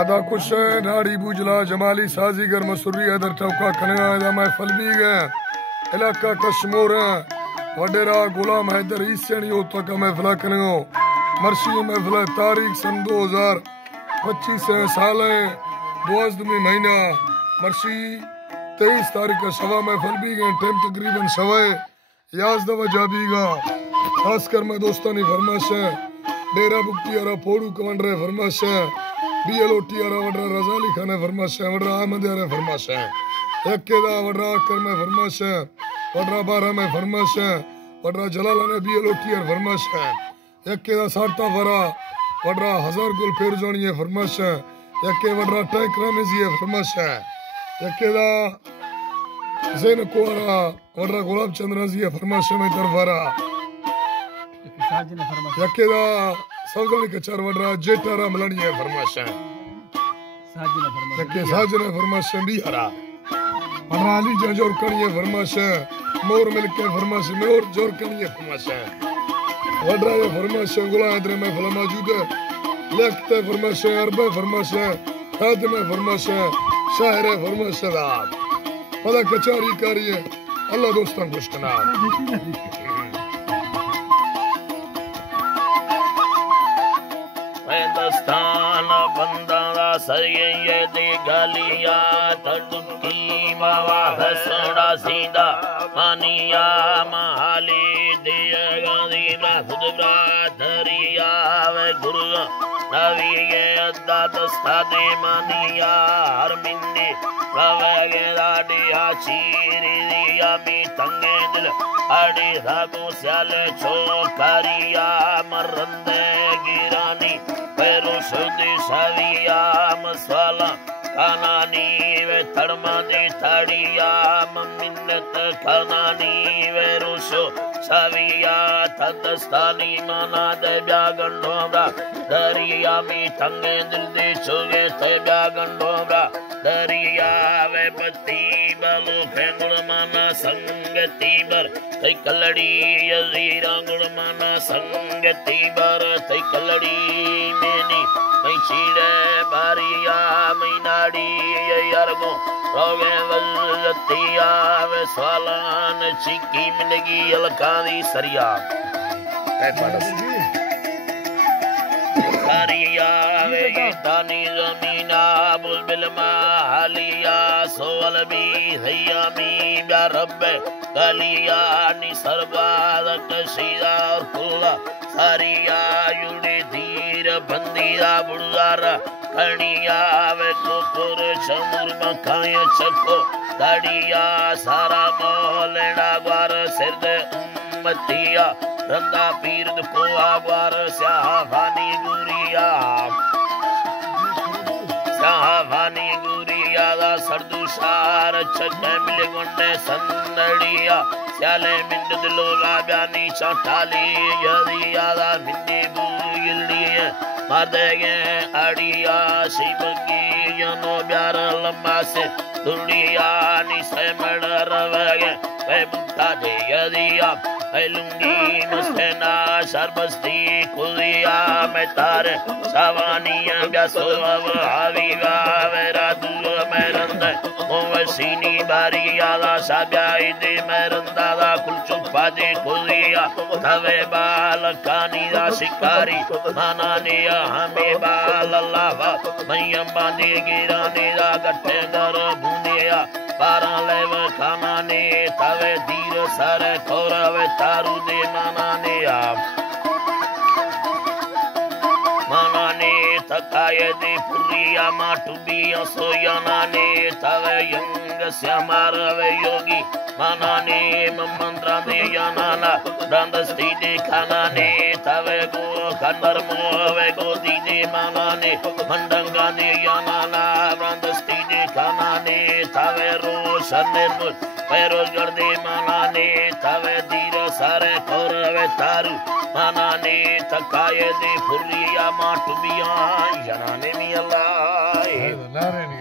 अदा कुछ नाड़ी बुजला जमाली साजीगर मसूरी अदर टौका खनगा अदा महफल भी गए इलाका कश्मोर वडेरा गुलाम हैदर ईसनी होता का महफला खनगो मर्शी महफला तारीख सन 2025 साल 12 महीना मर्शी 23 तारीख का सवा महफल भी गए टाइम तकरीबन सवा 11 बजा बीगा खासकर मैं दोस्तानी फरमाश है डेरा बुक्ति आरा पोड़ू कवन रहे फरमाश है बीएलओटी आरा वडरा रजाली खाने फरमाश है वडरा अहमद आरा फरमाश है यकेदा वडरा कर में फरमाश है वडरा बारह में फरमाश है वडरा जलालाने बीएलओटी आरा फरमाश है यकेदा सारता फरा वडरा हजार गुल फेरजोनी है फरमाश है यके वडरा टैक रामेजी है फरमाश है यकेदा ज़ैन कोरा वडरा गुलाब चंद्र जी है फरमाश में तरफरा यकेदा सौदानी कचार वडरा जेटारा मलनी है फरमाश है यके साजने फरमाश भी हरा वडरा अली जोर कनी है फरमाश है मोर मिलक है फरमाश मोर जोर कनी है फरमाश है वडरा ये फरमाश गुला हैदर में फला मौजूद है लिखते फरमाश है अरबे फरमाश है खादिम फरमाश है शायर फरमाश दा पता कचारी कारी है अल्लाह दोस्तान खुश कना हिंदुस्तान बंदा सरिये दी गलिया तड़की मावा हसड़ा सीधा मानिया महाली दिया गांधी खुद धरिया वे गुरु नवी ये अद्दा दस्ता दे मानिया हर मिंदी रवे दाडिया चीरी दिया मी तंगे दिल अड़ी धागो स्याले छोकरिया मरंदे गिरानी पैरो सुदी सविया मसाला खानानी वे तड़मा दी थाड़िया मिन्नत खानानी वे रुशो सविया तदस्तानी मना दे ब्या गंडोबरा दरिया मी तंगे दिल दे चुगे थे ब्या गंडोबरा दरिया वे बत्ती बलु फेंगुड़ माना संगति बर तै कलड़ी यजीरा गुड़ माना संगति बर तै कलड़ी मेनी मैं चीड़े बारिया मैं नाड़ी यरगो रोगे वल्लतिया वे स्वालान चिकी मिलगी अलकादी सरिया सरिया वे तानी जमीना बुलबिल मालिया सोवल भी हैया मी ब्या रब्बे गलिया नि सरबाद कशीदा और खुला सरिया युड़ी धीर बंदीदा बुड़ारा कणिया वे कुकुर चमुर मखाय चको दाड़िया सारा मोलेना ग्वार सिरद उम्मतिया रंदा पीर को आग्वार स्याहानी गुरिया स्याहानी गुरिया दा सरदू सार छके मिले गुंडे संदड़िया स्याले मिंड दिलो लाब्यानी चटाली यदिया दा मिंडी बुगिली मदगे अड़िया शिवगी यनो ब्यार लम्बा से दुड़िया निसे मड़ रवगे वे बुट्टा दे यदिया लुंगी मस्तना शरबस्ती कुदिया मैं तारे सवानिया ब्यासो हावीवा मेरा दूर मैं रंद ओवसीनी बारिया दा साब्याई दे मैं रंदा दा कुलचुपा दे कुदिया तवे बाल कानी दा शिकारी माना ने हमें बाल अल्लाह मैया बांधे गिराने दा गट्टे दर भूनिया पारा लेव खाना ने तवे धीर सर खोरवे तारू दे माना ने तकाये दे पुरिया माटू बिया सोयाना ने तवे यंग श्यामार वे योगी माना ने मंत्रा दे याना दंदस्ती दे खाना ने तवे गो खंडर मोवे गोदी दे माना ने मंडंगा दे याना दंदस्ती दे खाना ने तवे रोशन मुझ पैरो जड़ दे माना ने तवे धीर सारे खोरवे तारू माना ने तकाये दे फुरिया माटू बिया याना ने मी अल्लाह